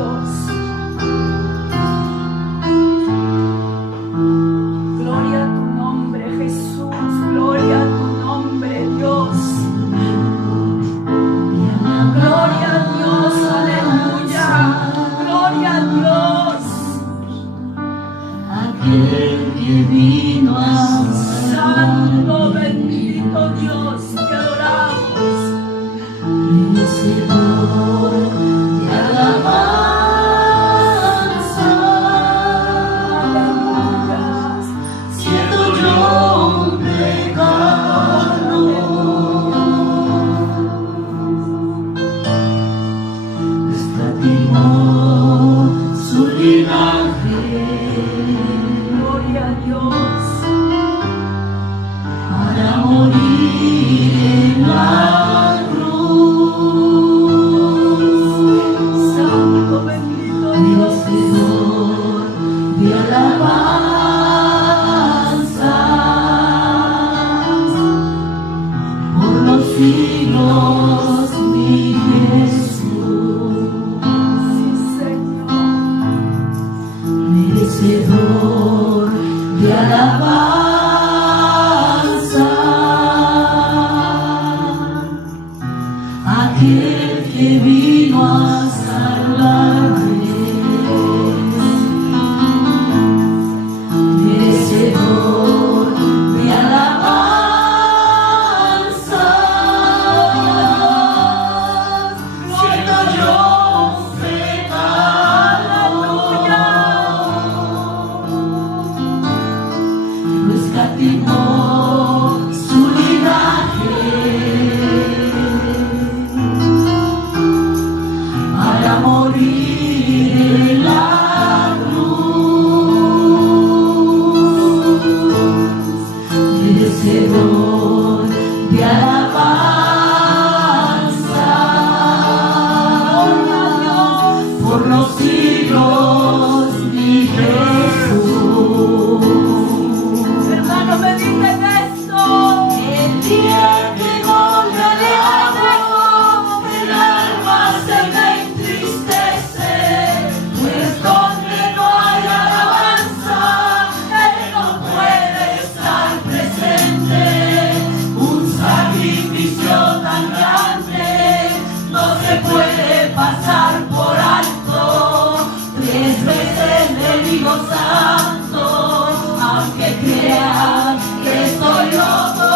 Dios. Gloria a tu nombre, Jesús. Gloria a tu nombre, Dios. Gloria a Dios, aleluya. Gloria a Dios. Aquel que vino a Santo, bendito Dios, te adoramos. merecedor de alabanza, siendo yo un pecador, escatimó su linaje. Gloria a Dios. Para morir en la cruz, Santo, bendito Dios. merecedor de alabanza por los siglos, mi Jesús, Sí, Señor. merecedor de alabanza. Aquel que vino a salvarme, merecedor de alabanza, siendo yo un pecador, lo escatimó su linaje. Para morir en la cruz, merecedor de alabanza por los siglos, mi Jesús. Hermano, mediten esto. El día que no le alabo, el alma se me entristece, pues donde no hay alabanza, Él no puede estar presente. Un sacrificio tan grande no se puede pasar por alto. 3 veces le digo santo, aunque crean que estoy loco.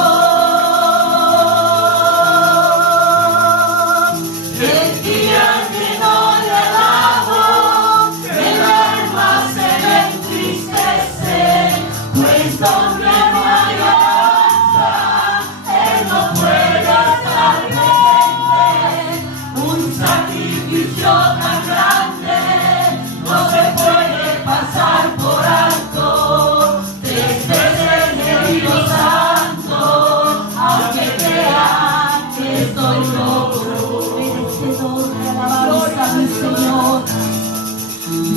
El día que no le alabo, el alma se me entristece, pues donde no hay alabanza, Él no puede estar presente. Un sacrificio tan grande no se puede pasar por alto. 3 veces le digo santo, aunque crean que estoy loco. Merecedor de alabanza, mi Señor,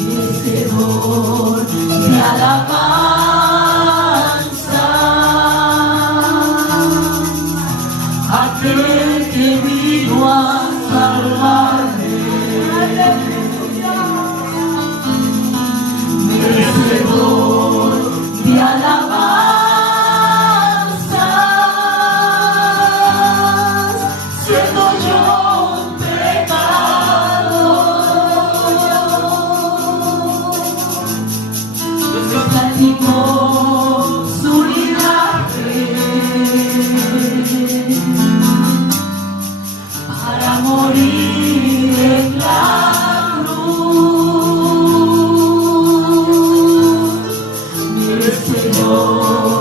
merecedor de alabanza, aquel que vino a salvarme, merecedor de alabanza, siendo yo un pecador, escatimó su linaje para morir en la cruz, merecedor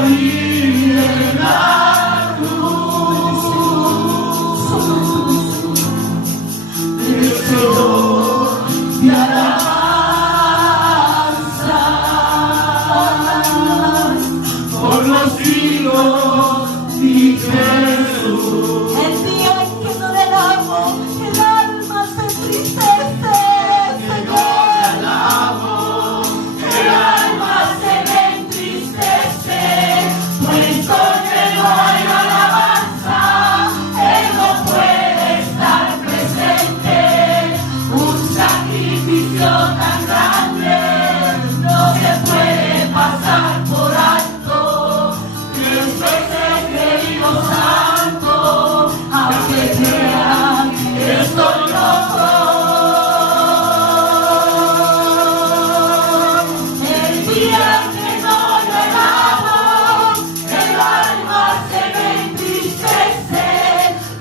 morir en la cruz. Deseo de alabanza por los siglos, mi Jesús. El día en que no le alabo, el alma se entristece, Señor. El alma se me entristece, puesto que no hay alabanza, Él no puede estar presente. Un sacrificio tan grande no se puede pasar por alto. Cristo es el querido santo, aunque crean que estoy loco. El día que no lo alabo, el alma se me entristece,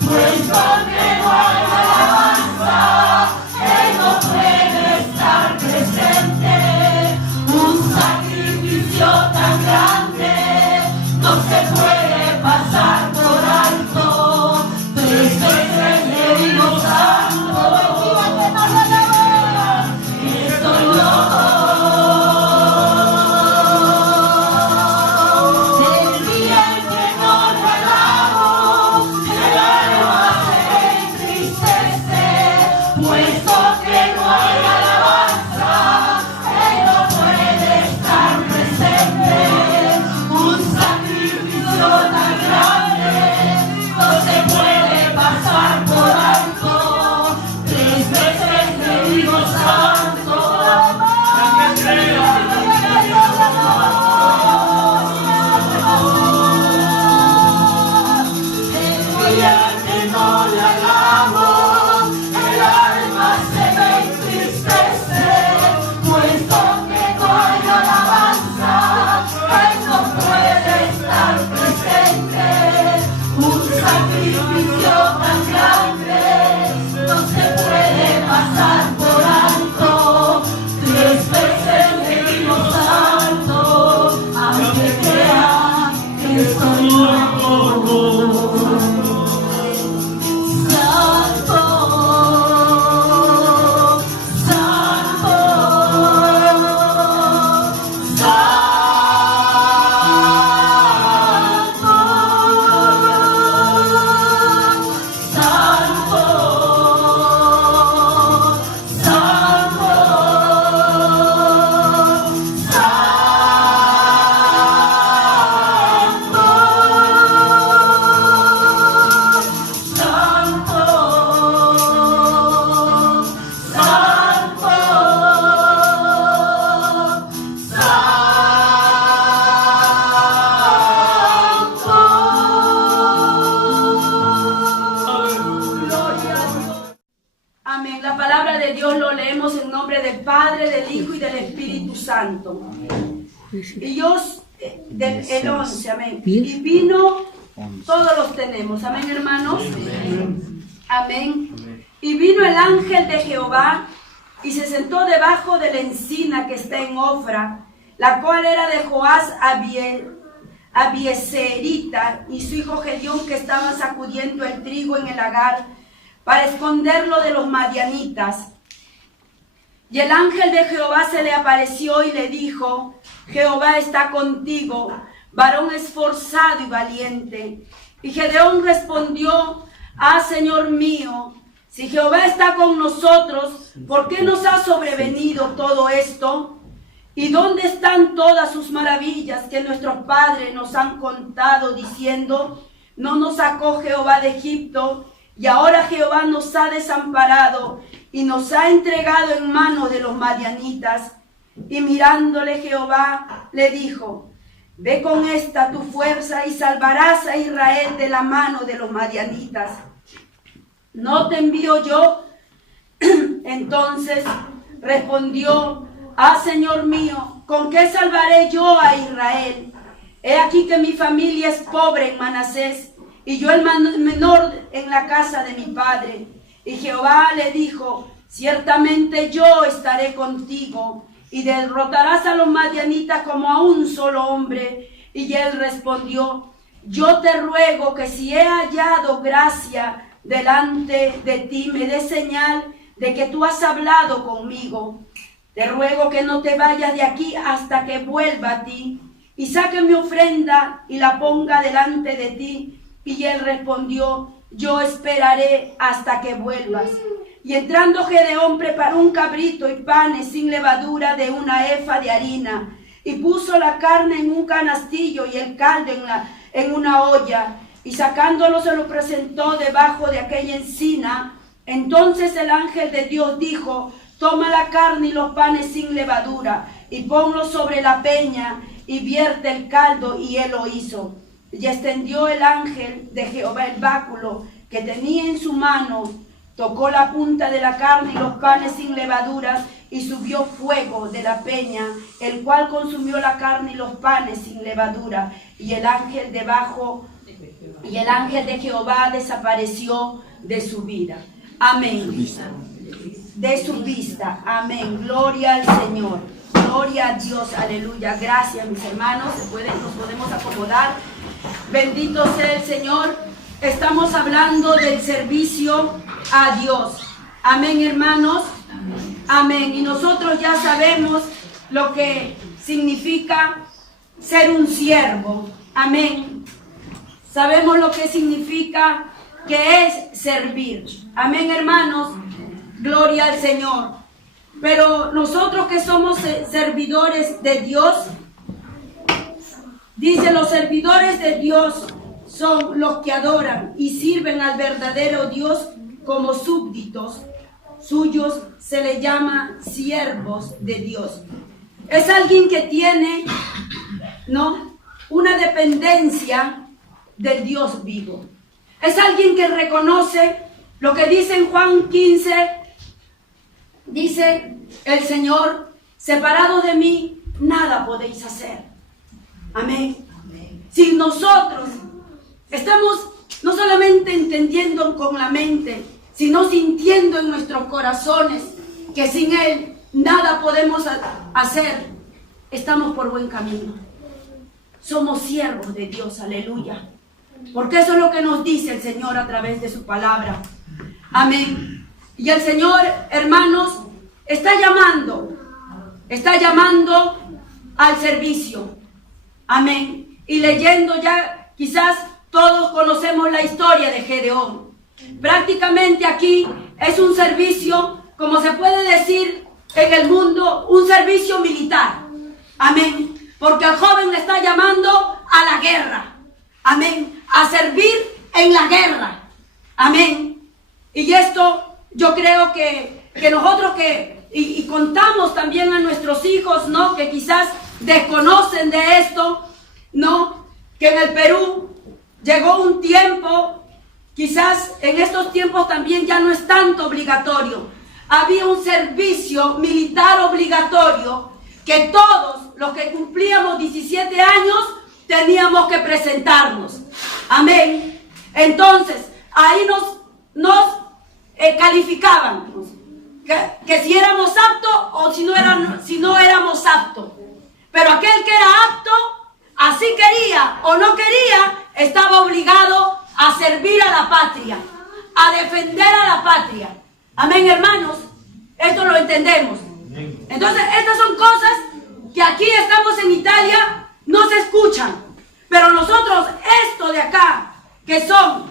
puesto que no hay alabanza, Él no puede estar presente. Un sacrificio tan grande no se puede pasar por alto. Cristo es el querido santo, estoy loco. El día en que no lo alabo, el alma se me entristece, puesto que no hay alabanza, Él no puede estar presente. Un sacrificio tan grande no se puede pasar por alto. Cristo es el querido santo, aunque crea el día que no le alabo, el alma se me entristece, puesto que no hay alabanza, Él no puede estar presente. Un sacrificio tan grande no se puede pasar por alto. Cristo es el querido santo, aunque crean que estoy loco. Santo, santo, Amén. La palabra de Dios lo leemos en nombre del Padre, del Hijo y del Espíritu Santo. Y Dios, el 11, amén. Y vino, todos los tenemos, amén, hermanos. Amén. Y vino el ángel de Jehová y se sentó debajo de la encina que está en Ofra, la cual era de Joás Abieserita y su hijo Gedeón, que estaban sacudiendo el trigo en el lagar para esconderlo de los madianitas. Y el ángel de Jehová se le apareció y le dijo: Jehová está contigo, varón esforzado y valiente. Y Gedeón respondió: Ah, Señor mío, si Jehová está con nosotros, ¿por qué nos ha sobrevenido todo esto? ¿Y dónde están todas sus maravillas que nuestros padres nos han contado, diciendo: no nos sacó Jehová de Egipto, y ahora Jehová nos ha desamparado y nos ha entregado en manos de los madianitas? Y mirándole Jehová le dijo: Ve con esta tu fuerza y salvarás a Israel de la mano de los madianitas. ¿No te envío yo? Entonces respondió: Ah, Señor mío, ¿con qué salvaré yo a Israel? He aquí que mi familia es pobre en Manasés, y yo el menor en la casa de mi padre. Y Jehová le dijo: Ciertamente yo estaré contigo, y derrotarás a los madianitas como a un solo hombre. Y él respondió: yo te ruego que si he hallado gracia delante de ti, me des señal de que tú has hablado conmigo. Te ruego que no te vayas de aquí hasta que vuelva a ti, y saque mi ofrenda y la ponga delante de ti. Y él respondió: yo esperaré hasta que vuelvas. Y entrando Gedeón preparó un cabrito y panes sin levadura de una efa de harina, y puso la carne en un canastillo y el caldo en una olla, y sacándolo se lo presentó debajo de aquella encina. Entonces el ángel de Dios dijo: toma la carne y los panes sin levadura, y ponlo sobre la peña, y vierte el caldo. Y él lo hizo. Y extendió el ángel de Jehová el báculo que tenía en su mano, tocó la punta de la carne y los panes sin levaduras, y subió fuego de la peña, el cual consumió la carne y los panes sin levadura. Y el ángel de Jehová desapareció de su vida. Amén. De su vista. Amén. Gloria al Señor. Gloria a Dios. Aleluya. Gracias, mis hermanos. Nos podemos acomodar. Bendito sea el Señor. Estamos hablando del servicio a Dios. Amén, hermanos. Amén. Y nosotros ya sabemos lo que significa ser un siervo. Amén. Sabemos lo que significa que es servir. Amén, hermanos. Gloria al Señor. Pero nosotros que somos servidores de Dios, dice: los servidores de Dios son los que adoran y sirven al verdadero Dios como súbditos suyos. Se le llama siervos de Dios. Es alguien que tiene, una dependencia del Dios vivo. Es alguien que reconoce lo que dice en Juan 15. Dice el Señor: separado de mí, nada podéis hacer. Amén. Si nosotros estamos no solamente entendiendo con la mente, sino sintiendo en nuestros corazones que sin Él nada podemos hacer, estamos por buen camino. Somos siervos de Dios, aleluya. Porque eso es lo que nos dice el Señor a través de su palabra. Amén. Y el Señor, hermanos, está llamando al servicio. Amén. Y leyendo ya, quizás todos conocemos la historia de Gedeón. Prácticamente aquí es un servicio, como se puede decir en el mundo, un servicio militar. Amén. Porque el joven le está llamando a la guerra. Amén. A servir en la guerra. Amén. Y esto yo creo que nosotros y contamos también a nuestros hijos, que quizás desconocen de esto, que en el Perú llegó un tiempo, quizás en estos tiempos también ya no es tanto obligatorio. Había un servicio militar obligatorio que todos los que cumplíamos 17 años teníamos que presentarnos. Amén. Entonces, ahí nos calificaban que si éramos aptos o si no éramos aptos. Pero aquel que era apto, así quería o no quería, estaba obligado a servir a la patria, a defender a la patria. Amén, hermanos. Esto lo entendemos. Entonces, estas son cosas que aquí estamos en Italia, no se escuchan. Pero nosotros, esto de acá, que son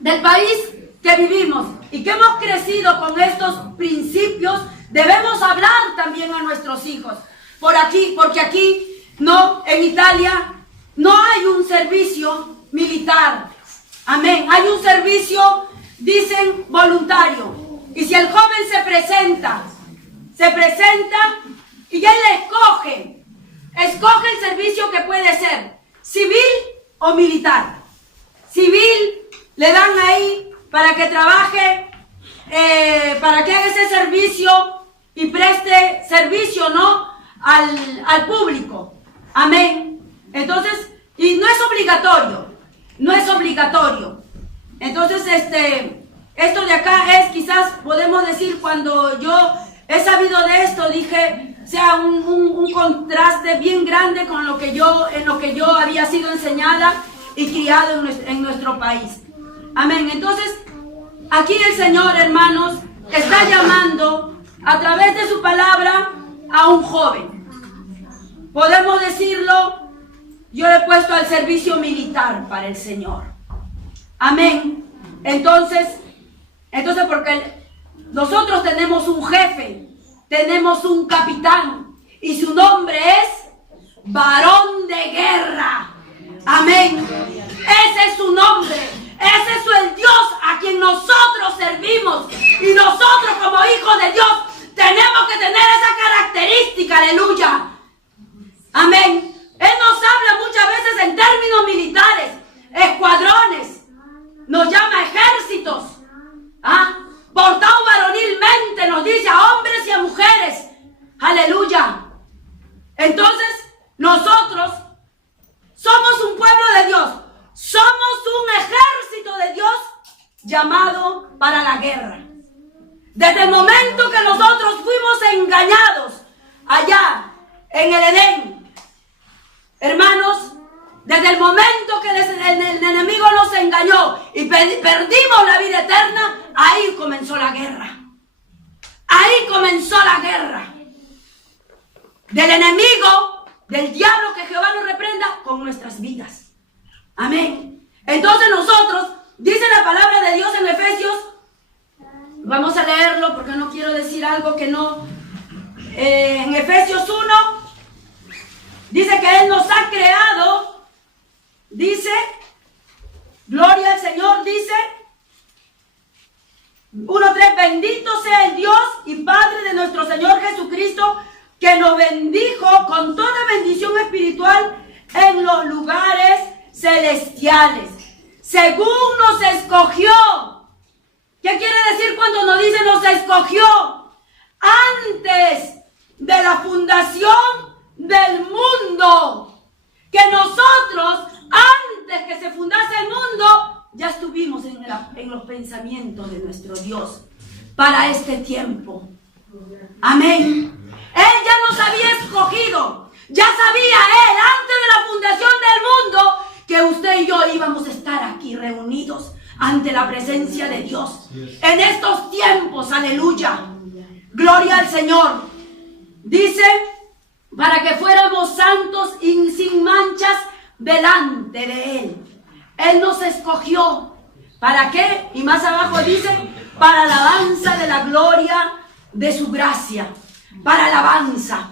del país que vivimos y que hemos crecido con estos principios, debemos hablar también a nuestros hijos. Porque aquí, en Italia, no hay un servicio militar. Amén. Hay un servicio, dicen, voluntario. Y si el joven se presenta y él escoge el servicio que puede ser civil o militar. Civil le dan ahí para que trabaje, para que haga ese servicio y preste servicio, al público. Amén. Entonces, y no es obligatorio. Entonces, esto de acá es, quizás podemos decir, cuando yo he sabido de esto, dije, sea, un contraste bien grande con lo que en lo que yo había sido enseñada y criado en nuestro país. Amén. Entonces, aquí el Señor, hermanos, está llamando a través de su palabra a un joven. Podemos decirlo, yo le he puesto al servicio militar para el Señor. Amén. Entonces, porque nosotros tenemos un jefe, tenemos un capitán, y su nombre es varón de guerra. Amén. Ese es su nombre. Ese es el Dios a quien nosotros servimos. Y nosotros como hijos de Dios tenemos que tener esa característica. Aleluya. Amén. Él nos habla muchas veces en términos militares, escuadrones, nos llama ejércitos, portado varonilmente, nos dice a hombres y a mujeres. Aleluya. Entonces, nosotros somos un pueblo de Dios, somos un ejército de Dios llamado para la guerra. Desde el momento que nosotros fuimos engañados allá en el Edén, hermanos, desde el momento que el enemigo nos engañó y perdimos la vida eterna, ahí comenzó la guerra. Ahí comenzó la guerra del enemigo, del diablo, que Jehová nos reprenda, con nuestras vidas. Amén. Entonces nosotros, dice la palabra de Dios en Efesios, vamos a leerlo porque no quiero decir algo que no. En Efesios 1, dice que Él nos ha creado, dice, gloria al Señor, dice, 1:3, bendito sea el Dios y Padre de nuestro Señor Jesucristo, que nos bendijo con toda bendición espiritual en los lugares celestiales, según nos escogió. ¿Qué quiere decir cuando nos dice nos escogió? Antes de la fundación del mundo. Que nosotros, antes que se fundase el mundo, ya estuvimos en los pensamientos de nuestro Dios para este tiempo. Amén. Él ya nos había escogido. Ya sabía Él, antes de la fundación del mundo, que usted y yo íbamos a estar aquí reunidos ante la presencia de Dios en estos tiempos. Aleluya. Gloria al Señor. Dice, para que fuéramos santos y sin manchas delante de Él. Él nos escogió. ¿Para qué? Y más abajo dice, para alabanza de la gloria de su gracia. Para alabanza.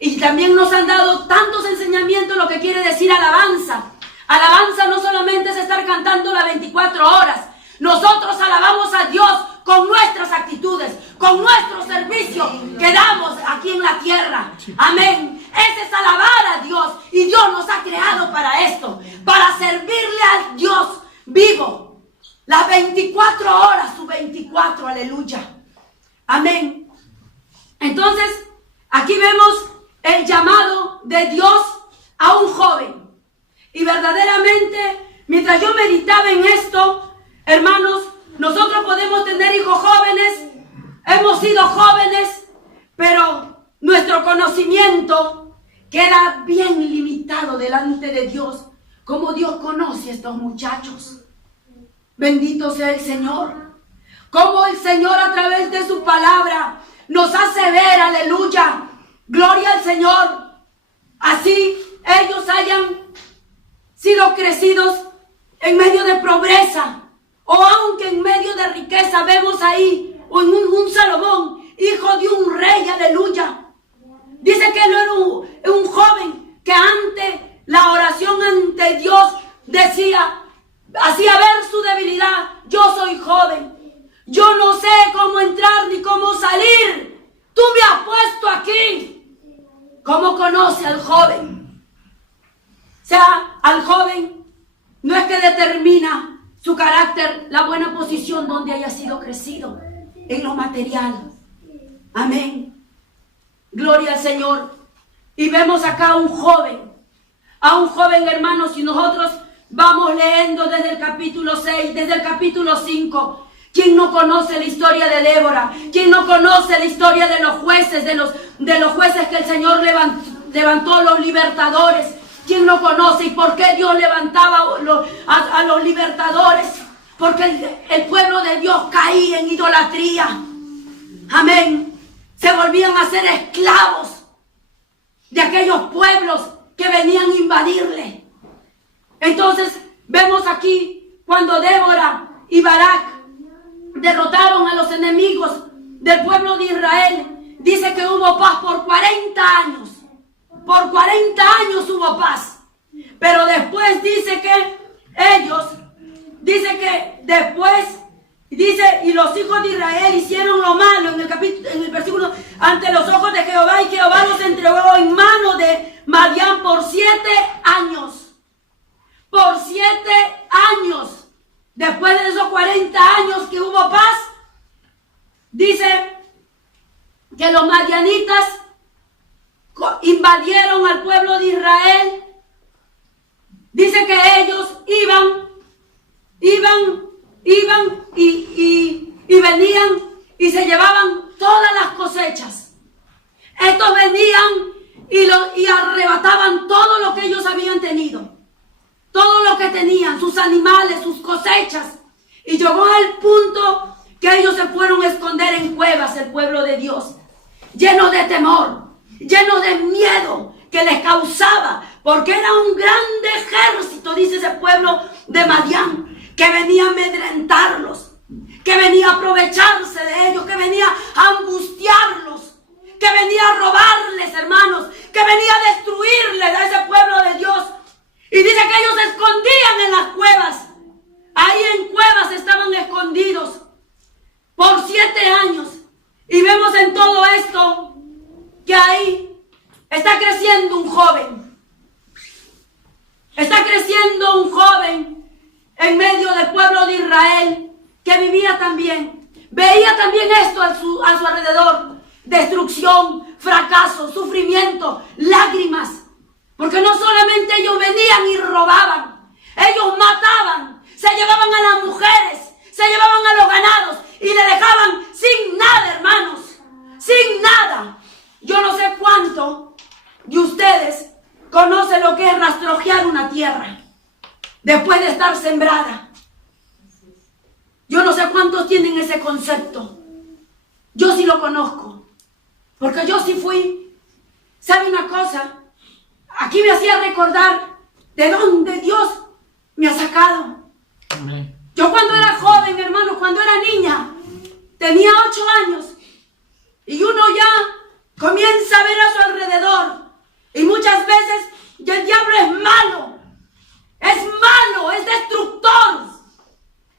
Y también nos han dado tantos enseñamientos lo que quiere decir alabanza. Alabanza no solamente es estar cantando las 24 horas. Nosotros alabamos a Dios con nuestras actitudes, con nuestro servicio que damos aquí en la tierra. Amén. Ese es alabar a Dios. Y Dios nos ha creado para esto, para servirle al Dios vivo. Las 24 horas, sus 24, aleluya. Amén. Entonces, aquí vemos el llamado de Dios a un joven. Y verdaderamente, mientras yo meditaba en esto, hermanos, nosotros podemos tener hijos jóvenes, hemos sido jóvenes, pero nuestro conocimiento queda bien limitado delante de Dios. Como Dios conoce a estos muchachos. Bendito sea el Señor. Como el Señor a través de su palabra nos hace ver, aleluya, gloria al Señor. Así ellos hayan sido crecidos en medio de pobreza, o aunque en medio de riqueza. Vemos ahí un Salomón, hijo de un rey, aleluya. Dice que él era un joven que ante la oración ante Dios decía, hacía ver su debilidad. Yo soy joven, yo no sé cómo entrar ni cómo salir. Tú me has puesto aquí. ¿Cómo conoce al joven? O sea, al joven no es que determina su carácter la buena posición donde haya sido crecido, en lo material. Amén. Gloria al Señor. Y vemos acá a un joven, hermanos, y nosotros vamos leyendo desde el capítulo 6, desde el capítulo 5, ¿Quién no conoce la historia de Débora? ¿Quién no conoce la historia de los jueces, de los jueces que el Señor levantó, los libertadores? ¿Quién no conoce? ¿Y por qué Dios levantaba a los libertadores? Porque el pueblo de Dios caía en idolatría. Amén. Se volvían a ser esclavos de aquellos pueblos que venían a invadirle. Entonces vemos aquí cuando Débora y Barak derrotaron a los enemigos del pueblo de Israel. Dice que hubo paz por 40 años. Por 40 años hubo paz. Pero después dice que y los hijos de Israel hicieron lo malo en el versículo, ante los ojos de Jehová, y Jehová los entregó en mano de Madián por 7 años. Por 7 años. Después de esos 40 años que hubo paz, dice que los madianitas invadieron al pueblo de Israel. Dice que ellos iban y venían y se llevaban todas las cosechas. Estos venían y arrebataban todo lo que ellos habían tenido. Todo lo que tenían, sus animales, sus cosechas. Y llegó al punto que ellos se fueron a esconder en cuevas, el pueblo de Dios. Lleno de temor, lleno de miedo que les causaba. Porque era un grande ejército, dice ese pueblo de Madián, que venía a amedrentarlos, que venía a aprovecharse de ellos, que venía a angustiarlos, que venía a robarles, hermanos, que venía a destruirles a ese pueblo de Dios. Y dice que ellos se escondían en las cuevas. Ahí en cuevas estaban escondidos por 7 años. Y vemos en todo esto que ahí está creciendo un joven. Está creciendo un joven en medio del pueblo de Israel que vivía también. Veía también esto a su alrededor. Destrucción, fracaso, sufrimiento, lágrimas. Porque no solamente ellos venían y robaban, ellos mataban, se llevaban a las mujeres, se llevaban a los ganados y le dejaban sin nada, hermanos, sin nada. Yo no sé cuánto de ustedes conocen lo que es rastrojear una tierra después de estar sembrada. Yo no sé cuántos tienen ese concepto. Yo sí lo conozco, porque yo sí fui. ¿Sabe una cosa? Aquí me hacía recordar de dónde Dios me ha sacado. Amén. Yo cuando era joven, hermanos, cuando era niña, tenía 8 años. Y uno ya comienza a ver a su alrededor. Y muchas veces el diablo es malo. Es destructor.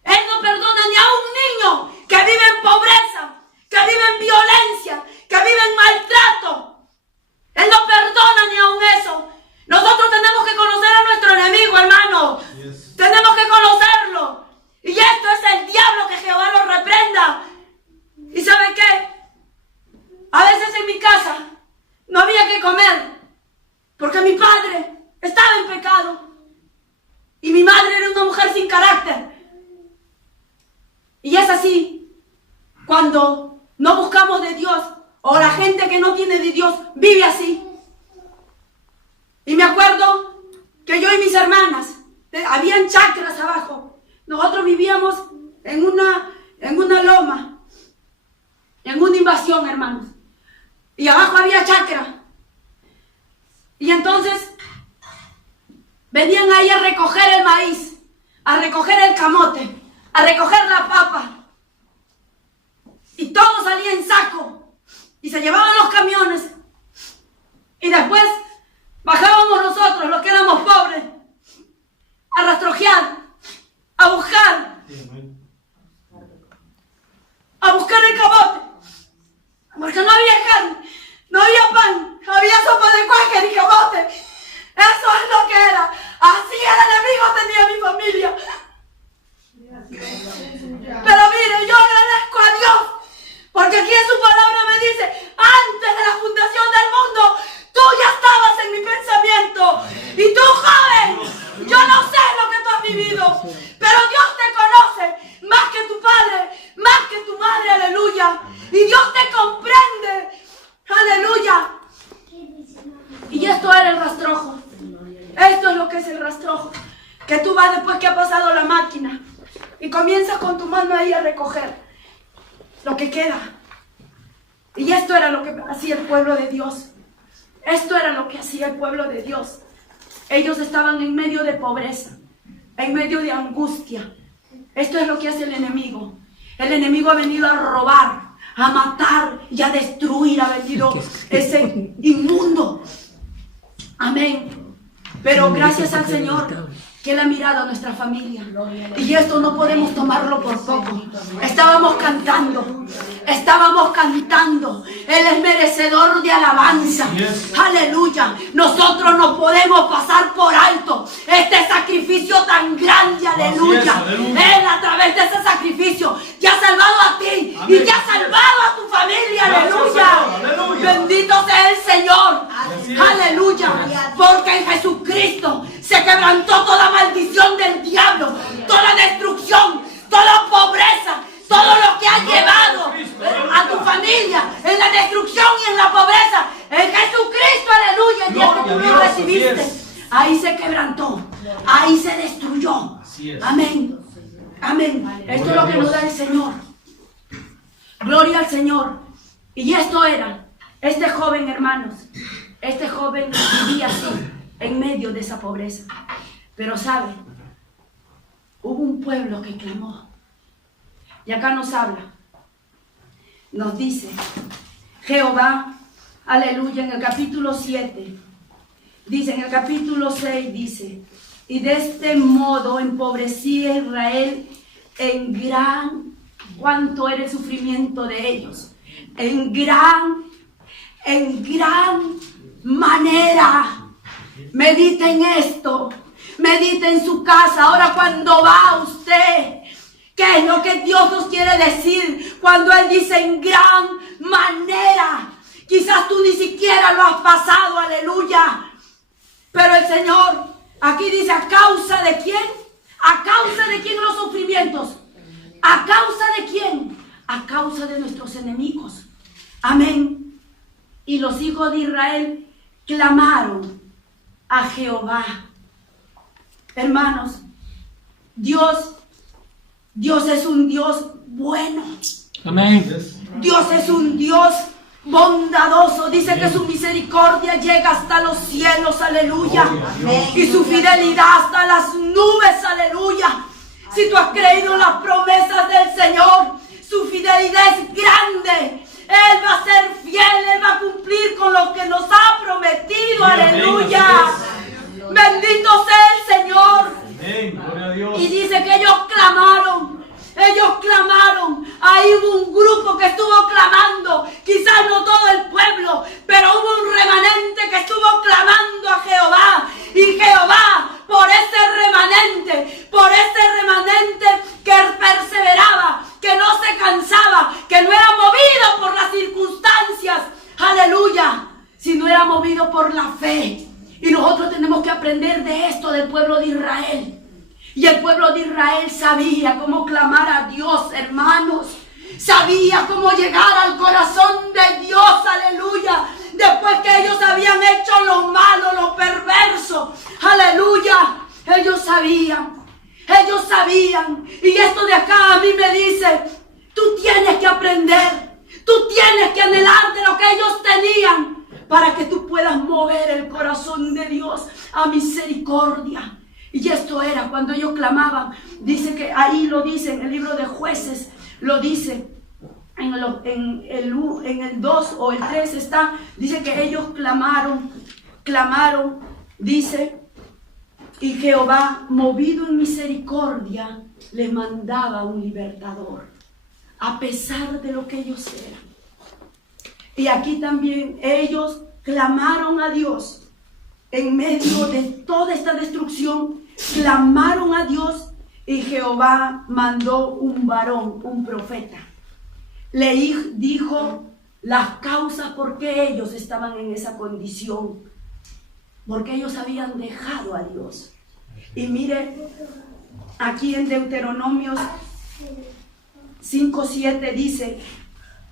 Él no perdona ni a un niño que vive en pobreza, que vive en violencia, que vive en maltrato. Él no perdona ni aun eso. Nosotros tenemos que conocer a nuestro enemigo, hermano. Yes. Tenemos que conocerlo. Y esto es el diablo, que Jehová lo reprenda. ¿Y sabe qué? A veces en mi casa no había que comer, porque mi padre estaba en pecado. Y mi madre era una mujer sin carácter. Y es así, cuando no buscamos de Dios, o la gente que no tiene de Dios vive así. Y me acuerdo que yo y mis hermanas, habían chacras abajo. Nosotros vivíamos en una loma, en una invasión, hermanos. Y abajo había chacra. Y entonces venían ahí a recoger el maíz, a recoger el camote, a recoger la papa. Y todo salía en saco. Y se llevaban los camiones. Y después bajábamos nosotros, los que éramos pobres, a rastrojear, a buscar el camote. Porque no había carne, no había pan, había sopa de cuáquer y camote. Eso es lo que era. Así el enemigo tenía mi familia. Pero mire, yo agradezco a Dios, porque aquí en su palabra me dice: antes de la fundación del mundo, tú ya estabas en mi pensamiento. Y tú, joven, yo no sé lo que tú has vivido, pero Dios te conoce más que tu padre, Dios te comprende. Aleluya. Y esto era el rastrojo. Esto es lo que es el rastrojo. Que tú vas después que ha pasado la máquina y comienzas con tu mano ahí a recoger lo que queda. Y esto era lo que hacía el pueblo de Dios. Esto era lo que hacía el pueblo de Dios. Ellos estaban en medio de pobreza, en medio de angustia. Esto es lo que hace el enemigo. El enemigo ha venido a robar, a matar y a destruir. Ha venido ese inmundo. Amén. Pero gracias al Señor que Él ha mirado a nuestra familia. Y esto no podemos tomarlo por poco. Estábamos cantando. Él es merecedor de alabanza. Aleluya. Nosotros no podemos pasar por alto este sacrificio tan grande. Aleluya. Él a través de ese sacrificio te ha salvado a ti y te ha salvado a tu familia. Aleluya. Bendito sea el Señor. Aleluya. Porque en Jesucristo se quebrantó toda maldición del diablo, toda destrucción, toda pobreza, todo lo que ha llevado a tu familia en la destrucción y en la pobreza. En Jesucristo, aleluya, el día que tú lo recibiste, ahí se quebrantó, ahí se destruyó. Amén. Amén. Esto es lo que nos da el Señor. Gloria al Señor. Y esto era, este joven, hermanos, este joven vivía así, en medio de esa pobreza. Pero sabe, hubo un pueblo que clamó. Y acá nos habla, nos dice Jehová, aleluya, en el capítulo 7, dice, en el capítulo 6 dice, y de este modo empobrecía Israel en gran, ¿cuánto era el sufrimiento de ellos? En gran manera. Medita en esto, medita en su casa. Ahora cuando va usted, ¿qué es lo que Dios nos quiere decir cuando Él dice en gran manera? Quizás tú ni siquiera lo has pasado, aleluya. Pero el Señor aquí dice, ¿a causa de quién? ¿A causa de quién los sufrimientos? ¿A causa de quién? A causa de nuestros enemigos. Amén. Y los hijos de Israel clamaron a Jehová. Hermanos, Dios es un Dios bueno. Amén. Dios es un Dios bondadoso. Dice que su misericordia llega hasta los cielos, aleluya. Y su fidelidad hasta las nubes, aleluya. Si tú has creído en las promesas del Señor, su fidelidad es grande. Él va a ser fiel, Él va a cumplir con lo que nos ha prometido, aleluya. Bendito sea el Señor. Y dice que ellos clamaron. Ahí hubo un grupo que estuvo clamando, quizás no todo el pueblo, pero hubo un remanente que estuvo clamando a Jehová. Y Jehová, por ese remanente que perseveraba, que no se cansaba, que no era movido por las circunstancias, aleluya, sino era movido por la fe. Y nosotros tenemos que aprender de esto del pueblo de Israel. Y el pueblo de Israel sabía cómo clamar a Dios, hermanos. Sabía cómo llegar al corazón de Dios, aleluya. Después que ellos habían hecho lo malo, lo perverso, aleluya. Ellos sabían. Y esto de acá a mí me dice, tú tienes que aprender. Tú tienes que anhelar de lo que ellos tenían para que tú puedas mover el corazón de Dios a misericordia. Y esto era cuando ellos clamaban. Dice que ahí lo dice en el libro de Jueces, lo dice en el 2 o el 3 está, dice que ellos clamaron, dice, y Jehová, movido en misericordia, les mandaba un libertador, a pesar de lo que ellos eran. Y aquí también ellos clamaron a Dios. En medio de toda esta destrucción, clamaron a Dios y Jehová mandó un varón, un profeta. Le dijo las causas por qué ellos estaban en esa condición. Porque ellos habían dejado a Dios. Y mire, aquí en Deuteronomios 5:7 dice,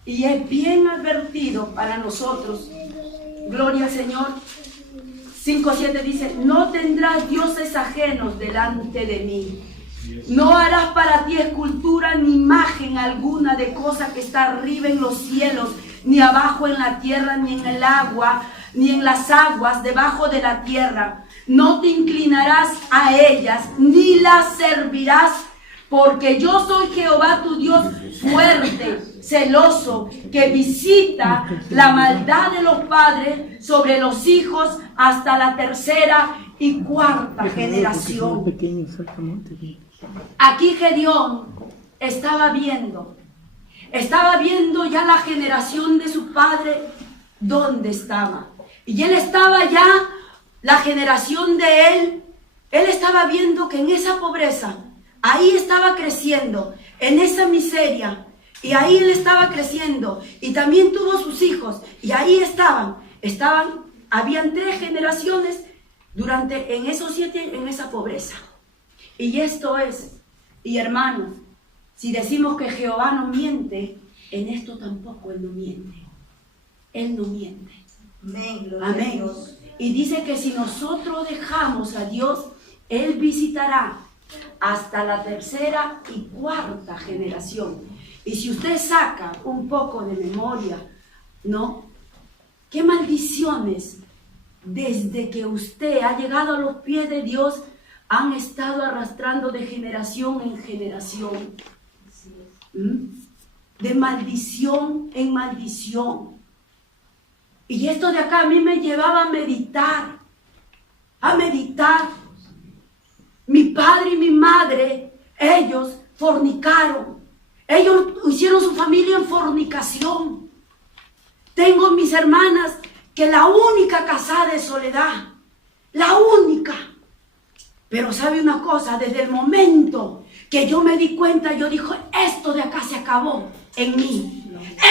Y es bien advertido para nosotros. Gloria al Señor. 5:7 dice, no tendrás dioses ajenos delante de mí. No harás para ti escultura ni imagen alguna de cosa que está arriba en los cielos, ni abajo en la tierra, ni en el agua, ni en las aguas debajo de la tierra. No te inclinarás a ellas, ni las servirás, porque yo soy Jehová tu Dios fuerte, celoso, que visita la maldad de los padres sobre los hijos hasta la tercera y cuarta generación. Aquí Gedeón estaba viendo ya la generación de su padre, dónde estaba. Y él estaba ya, la generación de él estaba viendo que en esa pobreza, ahí estaba creciendo, en esa miseria, y ahí él estaba creciendo, y también tuvo sus hijos, y ahí habían 3 generaciones en esos 7, en esa pobreza. Y esto es, y hermanos, si decimos que Jehová no miente, en esto tampoco Él no miente. Él no miente. Amén. Y dice que si nosotros dejamos a Dios, Él visitará hasta la tercera y cuarta generación. Y si usted saca un poco de memoria, ¿no? ¿Qué maldiciones desde que usted ha llegado a los pies de Dios han estado arrastrando de generación en generación? De maldición en maldición. Y esto de acá a mí me llevaba a meditar. Mi padre y mi madre, ellos fornicaron. Ellos hicieron su familia en fornicación. Tengo mis hermanas que la única casada es Soledad. La única. Pero sabe una cosa, desde el momento que yo me di cuenta, yo dije, esto de acá se acabó en mí.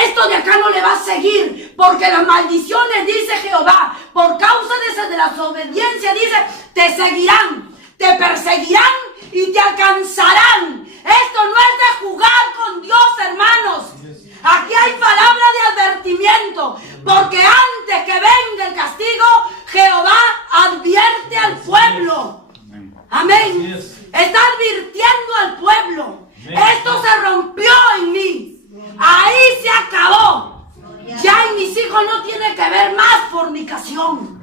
Esto de acá no le va a seguir, porque las maldiciones, dice Jehová, por causa de la desobediencia, dice, te seguirán, te perseguirán y te alcanzarán. Esto no es de jugar con Dios, hermanos. Aquí hay palabra de advertimiento, porque antes que venga el castigo, Jehová advierte al pueblo. Amén. Está advirtiendo al pueblo. Esto se rompió en mí. Ahí se acabó. Ya en mis hijos no tiene que ver más fornicación.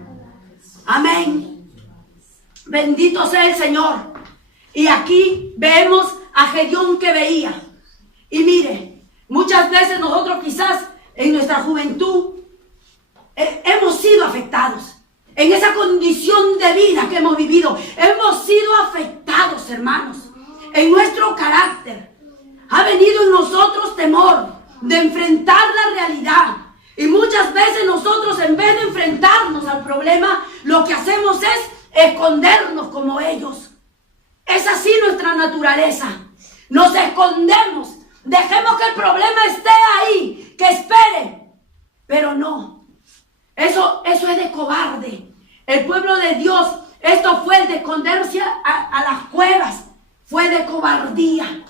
Amén. Bendito sea el Señor. Y aquí vemos a Gedeón que veía. Y mire, muchas veces nosotros quizás en nuestra juventud hemos sido afectados. En esa condición de vida que hemos vivido, hemos sido afectados, hermanos, en nuestro carácter. Ha venido en nosotros temor de enfrentar la realidad. Y muchas veces nosotros, en vez de enfrentarnos al problema, lo que hacemos es escondernos como ellos. Es así nuestra naturaleza. Nos escondemos. Dejemos que el problema esté ahí, que espere. Pero no. Eso es de cobarde. El pueblo de Dios, esto fue el de esconderse a las cuevas. Fue de cobardía.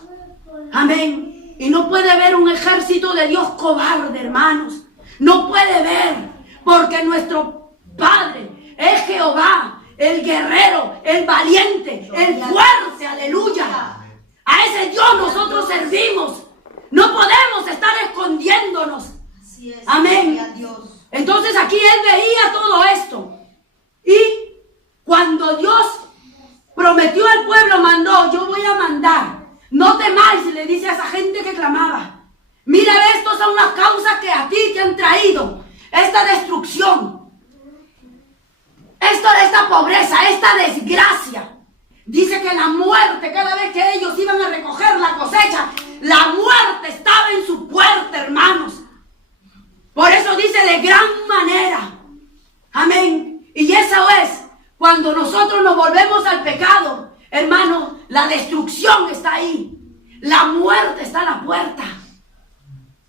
Amén. Y no puede haber un ejército de Dios cobarde, hermanos. No puede haber. Porque nuestro Padre es Jehová, el guerrero, el valiente, el fuerte. Aleluya. A ese Dios nosotros servimos. No podemos estar escondiéndonos. Amén. Entonces aquí él veía todo esto. Y cuando Dios prometió al pueblo, mandó, yo voy a mandar. No temáis, le dice a esa gente que clamaba. Mira, estos son las causas que a ti te han traído esta destrucción. Esta pobreza, esta desgracia. Dice que la muerte, cada vez que ellos iban a recoger la cosecha, la muerte estaba en su puerta, hermanos. Por eso dice de gran manera. Amén. Y eso es cuando nosotros nos volvemos al pecado. Hermano, la destrucción está ahí. La muerte está a la puerta.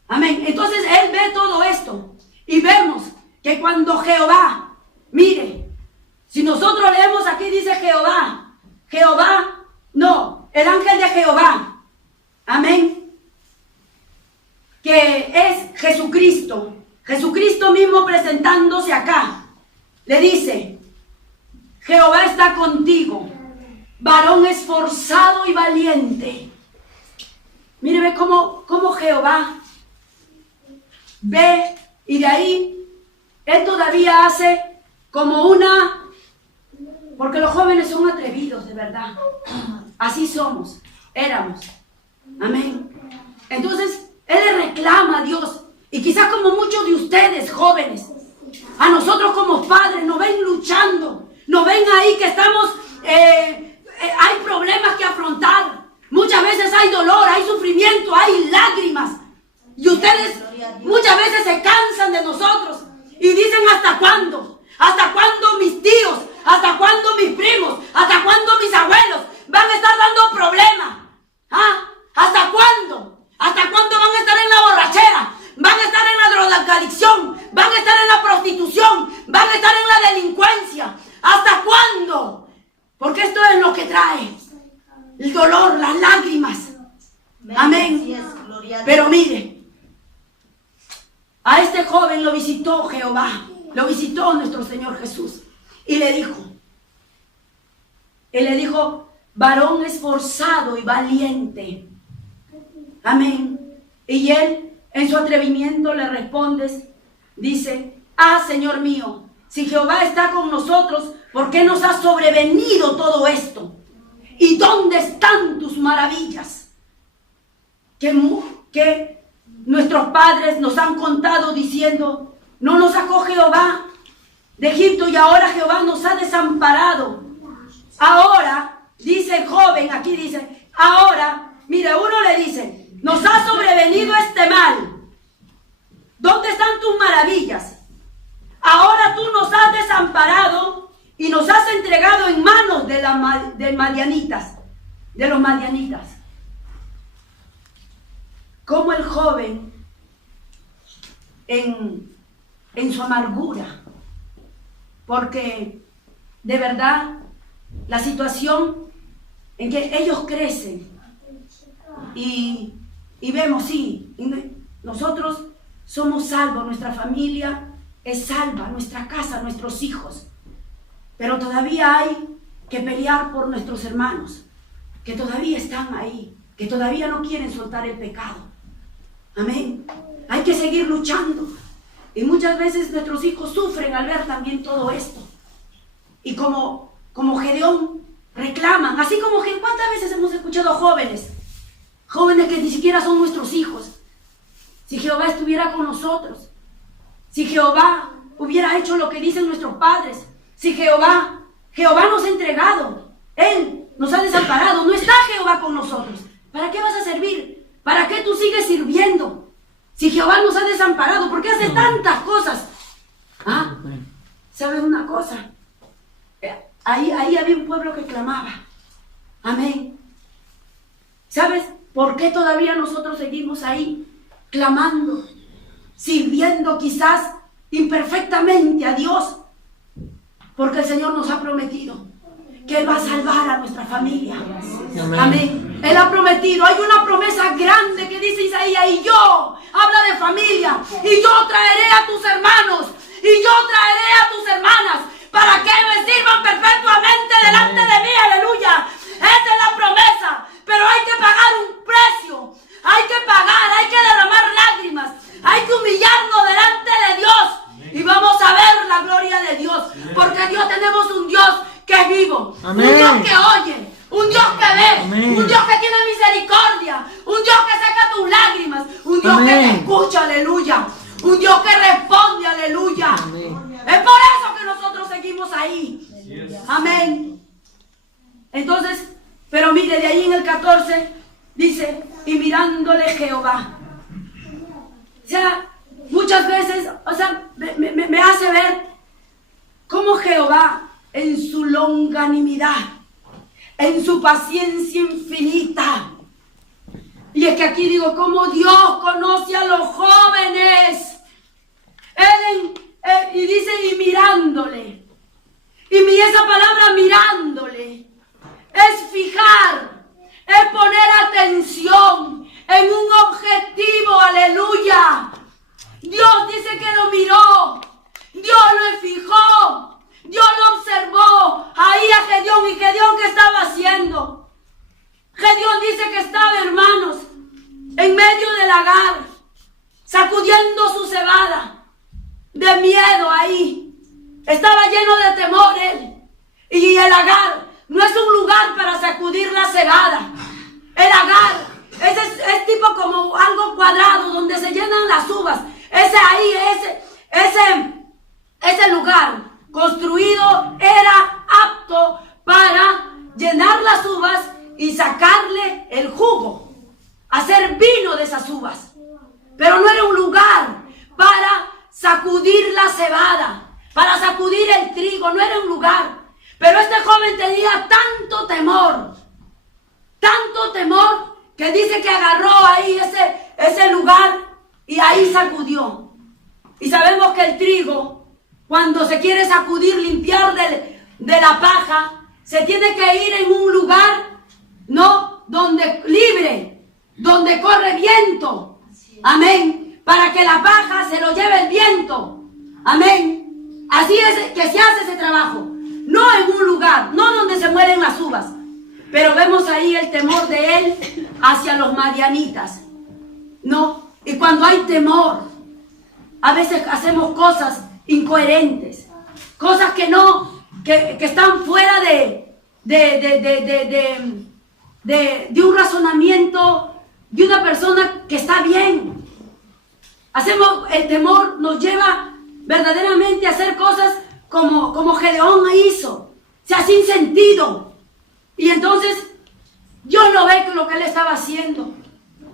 Amén. Entonces él ve todo esto. Y vemos que cuando Jehová, mire, si nosotros leemos aquí dice Jehová. Jehová, no, el ángel de Jehová. Amén. que es Jesucristo. Jesucristo mismo presentándose acá. Le dice: Jehová está contigo, varón esforzado y valiente. Mire, ve cómo Jehová ve, y de ahí él todavía hace como una, porque los jóvenes son atrevidos, de verdad. Así somos, éramos. Amén. Entonces, él le reclama a Dios. Y quizás como muchos de ustedes, jóvenes, a nosotros como padres, nos ven luchando. Nos ven ahí que estamos, hay problemas que afrontar. Muchas veces hay dolor, hay sufrimiento, hay lágrimas. Y ustedes muchas veces se cansan de nosotros. Y dicen: ¿hasta cuándo? ¿Hasta cuándo mis tíos? ¿Hasta cuándo mis primos? ¿Hasta cuándo mis abuelos van a estar dando problemas? ¿Ah? ¿Hasta cuándo? ¿Hasta cuándo van a estar en la borrachera? ¿Van a estar en la drogadicción? ¿Van a estar en la prostitución? ¿Van a estar en la delincuencia? ¿Hasta cuándo? Porque esto es lo que trae el dolor, las lágrimas. Amén. Pero mire, a este joven lo visitó Jehová, lo visitó nuestro Señor Jesús, y le dijo, él le dijo: varón esforzado y valiente. Amén. Y él, en su atrevimiento, le responde, dice: Señor mío, si Jehová está con nosotros, ¿por qué nos ha sobrevenido todo esto? ¿Y dónde están tus maravillas? Que nuestros padres nos han contado diciendo: no nos sacó Jehová de Egipto y ahora Jehová nos ha desamparado. Ahora, dice el joven, aquí dice, ahora, mire, uno le dice: nos ha sobrevenido este mal. ¿Dónde están tus maravillas? Ahora tú nos has desamparado y nos has entregado en manos de los madianitas. Como el joven, en su amargura, porque de verdad la situación en que ellos crecen y vemos, sí, nosotros somos salvos, nuestra familia es salva, nuestra casa, nuestros hijos, pero todavía hay que pelear por nuestros hermanos, que todavía están ahí, que todavía no quieren soltar el pecado. Amén. Hay que seguir luchando. Y muchas veces nuestros hijos sufren al ver también todo esto. Y como Gedeón reclaman, así como que cuántas veces hemos escuchado jóvenes que ni siquiera son nuestros hijos. Si Jehová estuviera con nosotros, si Jehová hubiera hecho lo que dicen nuestros padres, si Jehová nos ha entregado, Él nos ha desamparado, no está Jehová con nosotros, ¿para qué vas a servir? ¿Para qué tú sigues sirviendo? Si Jehová nos ha desamparado, ¿por qué hace tantas cosas? ¿Sabes una cosa? Ahí había un pueblo que clamaba. Amén. ¿Sabes por qué todavía nosotros seguimos ahí clamando, sirviendo quizás imperfectamente a Dios? Porque el Señor nos ha prometido que Él va a salvar a nuestra familia. Amén. Él ha prometido, hay una promesa grande que dice Isaías: y yo, habla de familia, y yo traeré a tus hermanos, y yo traeré a tus hermanas, para que me sirvan perpetuamente delante de mí. Aleluya. Esa es la promesa, pero hay que pagar un precio, hay que pagar, hay que derramar lágrimas, hay que humillarnos delante de Dios, y vamos a ver la gloria de Dios, porque Dios, tenemos un Dios que es vivo, Amén. Un Dios que oye, un Dios que ve, Amén. un Dios que tiene misericordia, un Dios que saca tus lágrimas, un Dios Amén. que te escucha, aleluya, un Dios que responde, aleluya. Amén. Es por eso que nosotros seguimos ahí. Amén. Entonces, pero mire, de ahí en el 14 dice: y mirándole Jehová. O sea, muchas veces, me hace ver cómo Jehová, en su longanimidad, en su paciencia infinita. Y es que aquí digo, cómo Dios conoce a los jóvenes. Y dice: y mirándole. Y esa palabra mirándole es fijar, es poner atención, en un objetivo, aleluya. Dios dice que lo miró, Dios lo fijó, Dios lo observó ahí a Gedeón. ¿Y Gedeón qué estaba haciendo? Gedeón dice que estaba, hermanos, en medio del lagar, sacudiendo su cebada, de miedo ahí. Estaba lleno de temor él. Y el lagar no es un lugar para sacudir la cebada. El lagar es tipo como algo cuadrado donde se llenan las uvas. Ese lugar construido era apto para llenar las uvas y sacarle el jugo, hacer vino de esas uvas. Pero no era un lugar para sacudir la cebada, para sacudir el trigo, no era un lugar. Pero este joven tenía tanto temor, que dice que agarró ahí ese lugar y ahí sacudió. Y sabemos que el trigo, cuando se quiere sacudir, limpiar de la paja, se tiene que ir en un lugar, ¿no?, donde libre, donde corre viento. Amén. Para que la paja se lo lleve el viento. Amén. Así es que se hace ese trabajo. No en un lugar, no donde se mueren las uvas. Pero vemos ahí el temor de él hacia los madianitas. No. Y cuando hay temor, a veces hacemos cosas incoherentes. Cosas que están fuera de un razonamiento de una persona que está bien. El temor nos lleva verdaderamente a hacer cosas como Gedeón hizo, o sea, sin sentido. Y entonces Dios lo ve con lo que él estaba haciendo.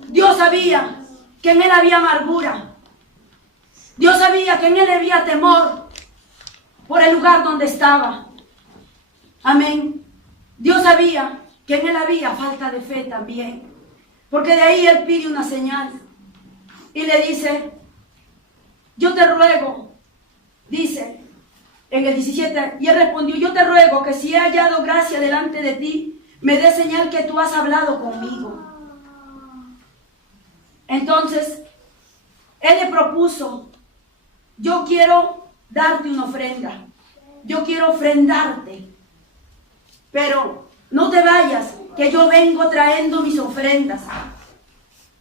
Dios sabía que en él había amargura. Dios sabía que en él había temor por el lugar donde estaba. Amén. Dios sabía que en él había falta de fe también. Porque de ahí él pide una señal. Y le dice, yo te ruego, dice en el 17, y él respondió, yo te ruego que si he hallado gracia delante de ti, me dé señal que tú has hablado conmigo. Entonces, él le propuso, yo quiero darte una ofrenda, yo quiero ofrendarte, pero no te vayas, que yo vengo trayendo mis ofrendas.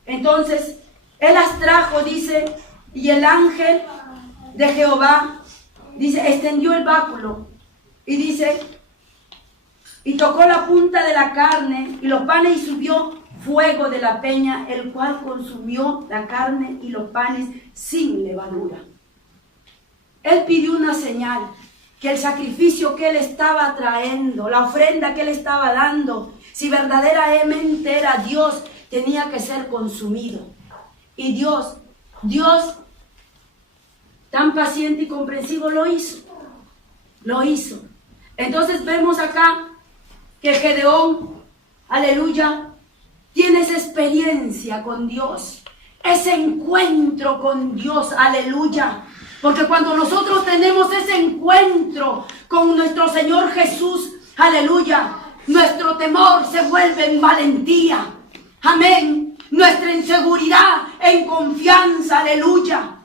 Entonces, él las trajo, dice, y el ángel de Jehová, dice, extendió el báculo, y dice, y tocó la punta de la carne y los panes, y subió fuego de la peña, el cual consumió la carne y los panes sin levadura. Él pidió una señal, que el sacrificio que él estaba trayendo, la ofrenda que él estaba dando, si verdaderamente era Dios, tenía que ser consumido. Y Dios, tan paciente y comprensivo, lo hizo. Entonces vemos acá que Gedeón, aleluya, tiene esa experiencia con Dios, ese encuentro con Dios, aleluya. Porque cuando nosotros tenemos ese encuentro con nuestro Señor Jesús, aleluya, nuestro temor se vuelve en valentía. Amén. Nuestra inseguridad en confianza, aleluya.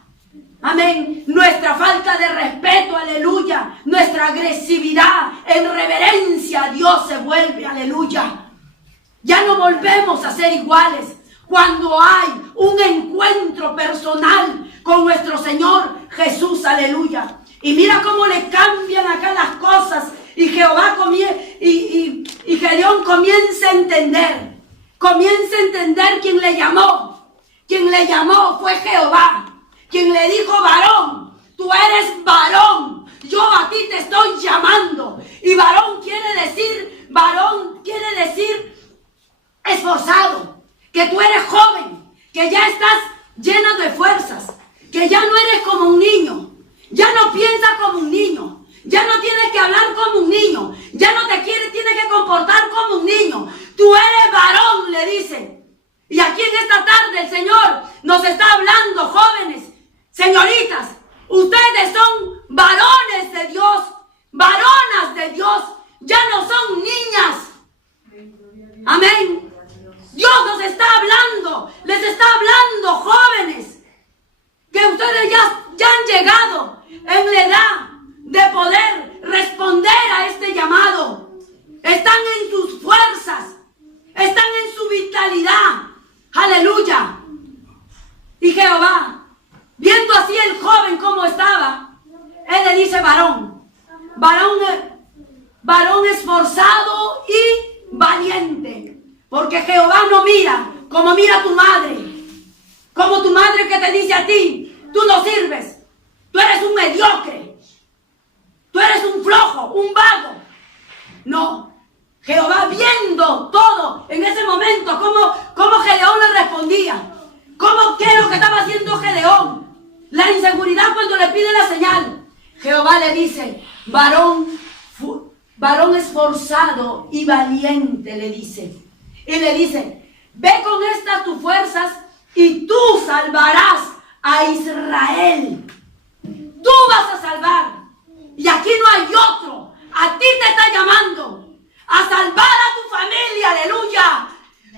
Amén. Nuestra falta de respeto, aleluya. Nuestra agresividad en reverencia a Dios se vuelve, aleluya. Ya no volvemos a ser iguales cuando hay un encuentro personal con nuestro Señor Jesús, aleluya. Y mira cómo le cambian acá las cosas. Y Jehová y Gedeón comienza a entender. Comienza a entender quién le llamó. Quien le llamó fue Jehová. Quien le dijo, varón, tú eres varón. Yo a ti te estoy llamando. Y varón quiere decir esforzado. Que tú eres joven. Que ya estás lleno de fuerzas. Que ya no eres como un niño. Ya no piensas como un niño. Ya no tienes que hablar como un niño. Ya no tienes que comportar como un niño. Tú eres varón, le dice. Y aquí en esta tarde el Señor nos está hablando, jóvenes, señoritas. varón esforzado y valiente. Porque Jehová no mira como mira tu madre. Como tu madre que te dice a ti, tú no sirves. Tú eres un mediocre. Tú eres un flojo, un vago. No. Jehová viendo todo en ese momento, cómo Gedeón le respondía. ¿Qué es lo que estaba haciendo Gedeón? La inseguridad cuando le pide la señal. Jehová le dice, varón esforzado y valiente, le dice. Y le dice, ve con estas tus fuerzas y tú salvarás a Israel. Tú vas a salvar. Y aquí no hay otro. A ti te está llamando a salvar a tu familia, aleluya.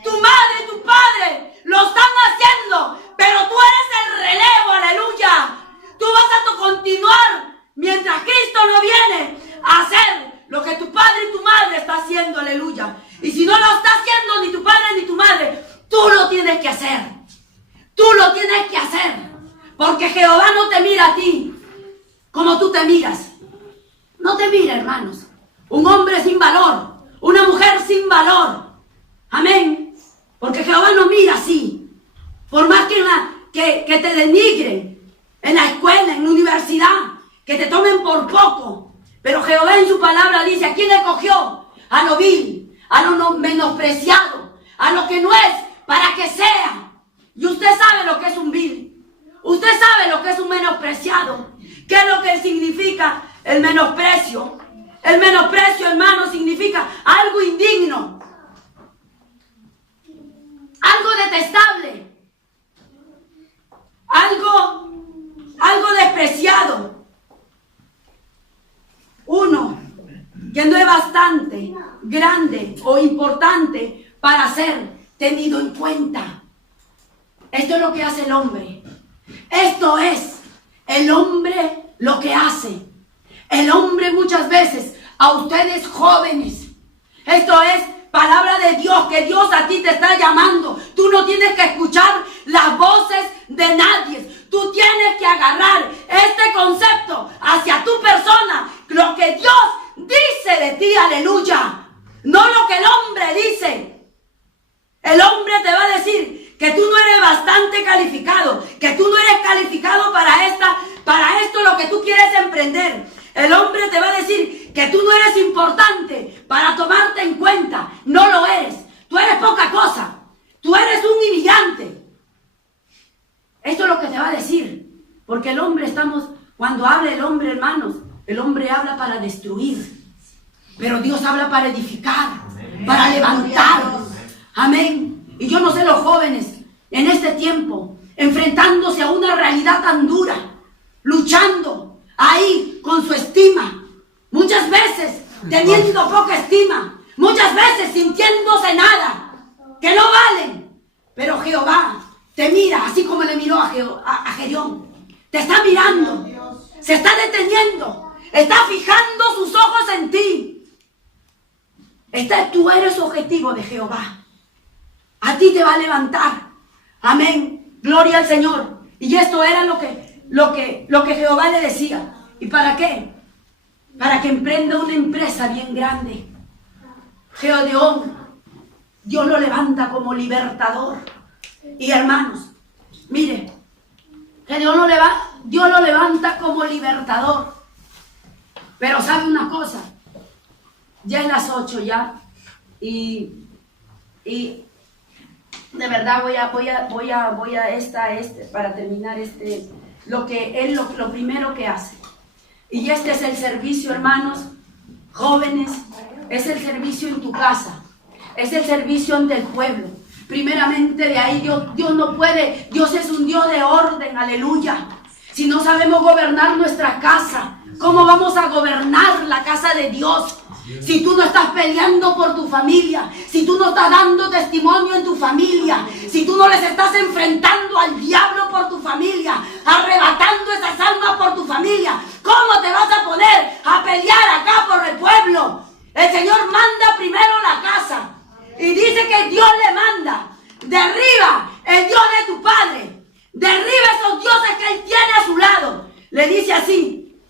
Tu madre y tu padre lo están haciendo, pero tú eres el relevo, aleluya. Tú vas a continuar mientras Cristo no viene a hacer lo que tu padre y tu madre está haciendo, aleluya. Y si no lo está haciendo ni tu padre ni tu madre, tú lo tienes que hacer. Tú lo tienes que hacer. Porque Jehová no te mira a ti como tú te miras. No te mira, hermanos. Un hombre sin valor, una mujer sin valor. Amén. Porque Jehová no mira así. Por más que te denigren en la escuela, en la universidad, que te tomen por poco. Pero Jehová en su palabra dice, ¿a quién escogió? A lo vil, a lo menospreciado, a lo que no es, para que sea. Y usted sabe lo que es un vil. Usted sabe lo que es un menospreciado. ¿Qué es lo que significa el menosprecio? El menosprecio, hermano, significa algo indigno. Algo detestable. Algo despreciado. Uno que no es bastante grande o importante para ser tenido en cuenta. Esto es lo que hace el hombre. Esto es el hombre lo que hace. El hombre muchas veces, a ustedes jóvenes, esto es palabra de Dios, que Dios a ti te está llamando. Tú no tienes que escuchar las voces de nadie. Tú tienes que agarrar este concepto hacia tu persona, lo que Dios dice de ti, aleluya. No lo que el hombre dice. El hombre te va a decir que tú no eres bastante calificado, que tú no eres calificado para esto lo que tú quieres emprender. El hombre te va a decir que tú no eres importante para tomarte en cuenta. No lo eres. Tú eres poca cosa. Tú eres un humillante. Esto es lo que te va a decir. Porque el hombre cuando habla el hombre, hermanos, el hombre habla para destruir. Pero Dios habla para edificar, para levantar. Amén. Y yo no sé los jóvenes en este tiempo, enfrentándose a una realidad tan dura, luchando ahí con su estima, muchas veces teniendo poca estima, muchas veces sintiéndose nada, que no valen. Pero Jehová te mira así como le miró a Gedeón. Te está mirando, se está deteniendo, está fijando sus ojos en ti. Tú eres objetivo de Jehová. A ti te va a levantar. Amén. Gloria al Señor. Y esto era lo que Jehová le decía. ¿Y para qué? Para que emprenda una empresa bien grande. Gedeón, Dios lo levanta como libertador. Y hermanos, mire, Dios lo levanta como libertador. Pero sabe una cosa, ya es las 8 ya, y de verdad voy a para terminar lo primero que hace. Y este es el servicio, hermanos, jóvenes, es el servicio en tu casa, es el servicio ante el pueblo. Primeramente de ahí Dios no puede, Dios es un Dios de orden, aleluya. Si no sabemos gobernar nuestra casa, ¿cómo vamos a gobernar la casa de Dios? Si tú no estás peleando por tu familia, si tú no estás dando testimonio en tu familia, si tú no les estás enfrentando al diablo por tu familia, arrebatando esas almas por tu familia, ¿cómo te vas a poner a pelear acá por el pueblo? El Señor manda primero la casa y dice que Dios le manda. Derriba el Dios de tu padre, derriba esos dioses que Él tiene a su lado. Le dice así.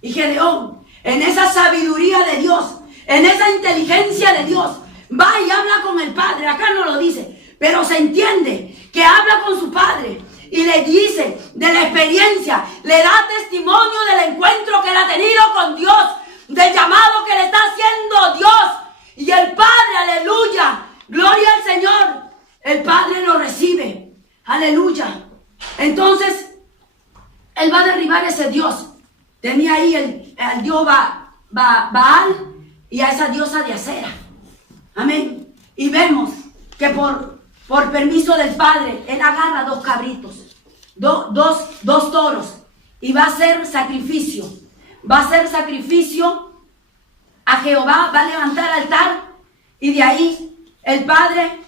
Y Gedeón, en esa sabiduría de Dios, en esa inteligencia de Dios, va y habla con el Padre. Acá no lo dice, pero se entiende que habla con su Padre y le dice de la experiencia, le da testimonio del encuentro que él ha tenido con Dios, del llamado que le está haciendo Dios. Y el Padre, aleluya, gloria al Señor, el Padre lo recibe, aleluya. Entonces, él va a derribar ese Dios. Tenía ahí al Dios Baal y a esa diosa de acera. Amén. Y vemos que por permiso del Padre, él agarra 2 cabritos, dos toros, y va a hacer sacrificio. Va a hacer sacrificio a Jehová, va a levantar altar, y de ahí el Padre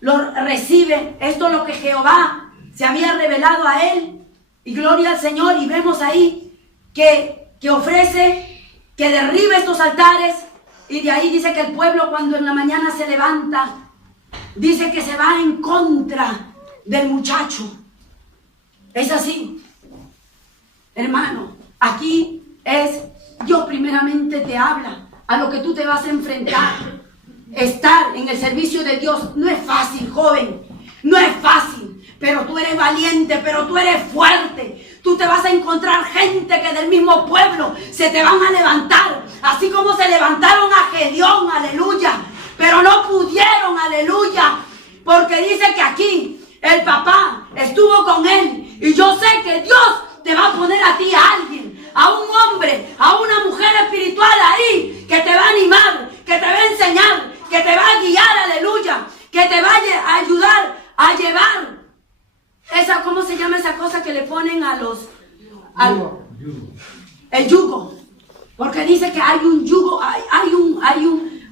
lo recibe. Esto es lo que Jehová se había revelado a él, y gloria al Señor. Y vemos ahí que ofrece, que derriba estos altares, y de ahí dice que el pueblo, cuando en la mañana se levanta, dice que se va en contra del muchacho. Es así, hermano. Aquí es, Dios primeramente te habla a lo que tú te vas a enfrentar. Estar en el servicio de Dios no es fácil, joven, no es fácil, pero tú eres valiente, pero tú eres fuerte. Tú te vas a encontrar gente que del mismo pueblo se te van a levantar, así como se levantaron a Gedeón, aleluya, pero no pudieron, aleluya, porque dice que aquí el papá estuvo con él, y yo sé que Dios te va a poner a ti a alguien, a un hombre, a una mujer espiritual ahí, que te va a animar, que te va a enseñar, que te va a guiar, aleluya, que te va a ayudar a llevar esa, ¿cómo se llama esa cosa que le ponen a los... el yugo? Porque dice que hay un yugo,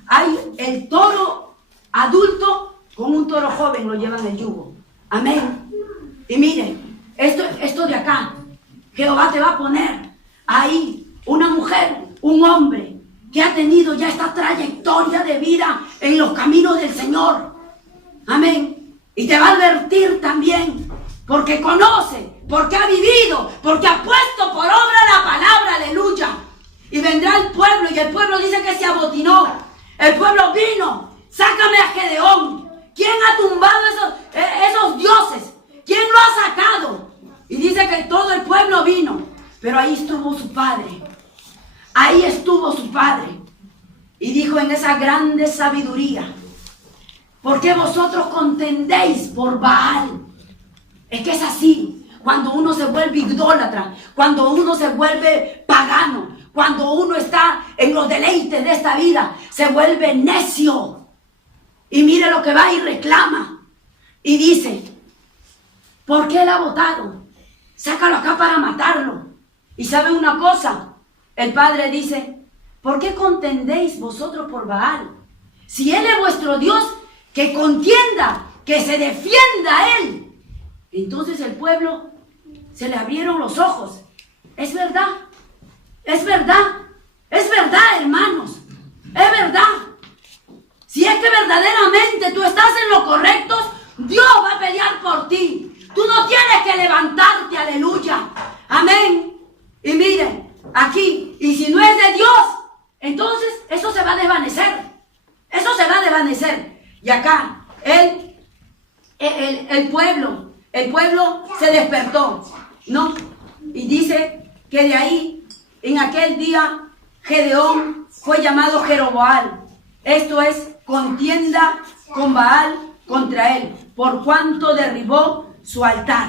hay el toro adulto con un toro joven, lo llevan el yugo. Amén. Y miren, esto de acá, Jehová te va a poner ahí una mujer, un hombre que ha tenido ya esta trayectoria de vida en los caminos del Señor. Amén. Y te va a advertir también, porque conoce, porque ha vivido, porque ha puesto por obra la palabra, aleluya. Y vendrá el pueblo, y el pueblo dice que se amotinó. El pueblo vino, sácame a Gedeón. ¿Quién ha tumbado esos dioses? ¿Quién lo ha sacado? Y dice que todo el pueblo vino, pero ahí estuvo su padre. Ahí estuvo su padre. Y dijo en esa grande sabiduría: ¿por qué vosotros contendéis por Baal? Es que es así, cuando uno se vuelve idólatra, cuando uno se vuelve pagano, cuando uno está en los deleites de esta vida, se vuelve necio. Y mire lo que va y reclama. Y dice: ¿por qué él ha votado? Sácalo acá para matarlo. Y ¿sabe una cosa? El padre dice: ¿por qué contendéis vosotros por Baal? Si él es vuestro Dios, que contienda, que se defienda a él. Entonces el pueblo se le abrieron los ojos. Es verdad, es verdad, es verdad, hermanos, es verdad. Si es que verdaderamente tú estás en lo correcto, Dios va a pelear por ti. Tú no tienes que levantarte, aleluya. Amén. Y miren, aquí, y si no es de Dios, entonces eso se va a desvanecer. Eso se va a desvanecer. Y acá, el pueblo se despertó, ¿no? Y dice que de ahí, en aquel día, Gedeón fue llamado Jeroboal. Esto es, contienda con Baal contra él, por cuanto derribó su altar.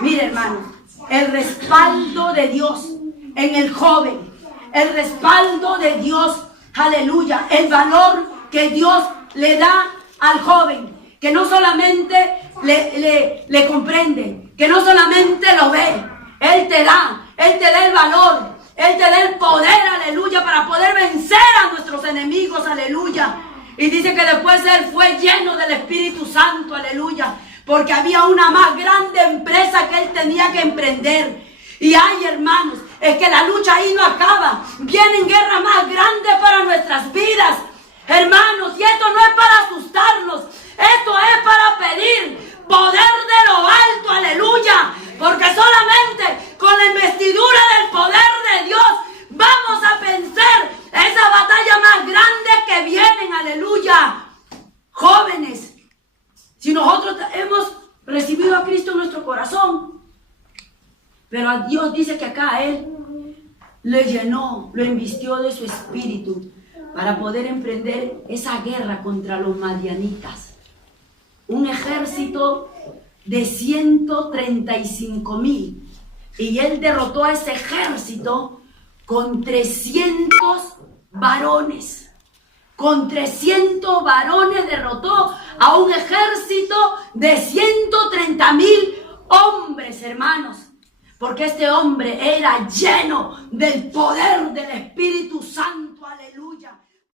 Mire, hermano, el respaldo de Dios en el joven, el respaldo de Dios, aleluya, el valor que Dios le da al joven, que no solamente le comprende, que no solamente lo ve, Él te da el valor, Él te da el poder, aleluya, para poder vencer a nuestros enemigos, aleluya. Y dice que después Él fue lleno del Espíritu Santo, aleluya, porque había una más grande empresa que Él tenía que emprender. Y ay, hermanos, es que la lucha ahí no acaba, vienen guerras más grandes para nuestras vidas, hermanos, y esto no es para asustarnos, esto es para pedir poder de lo alto, aleluya, porque solamente con la investidura del poder de Dios va que acá a él le llenó, lo invistió de su espíritu para poder emprender esa guerra contra los madianitas. Un ejército de 135,000. Y él derrotó a ese ejército con 300 varones. Con 300 varones derrotó a un ejército de 130,000 hombres, hermanos. Porque este hombre era lleno del poder del Espíritu Santo. Aleluya.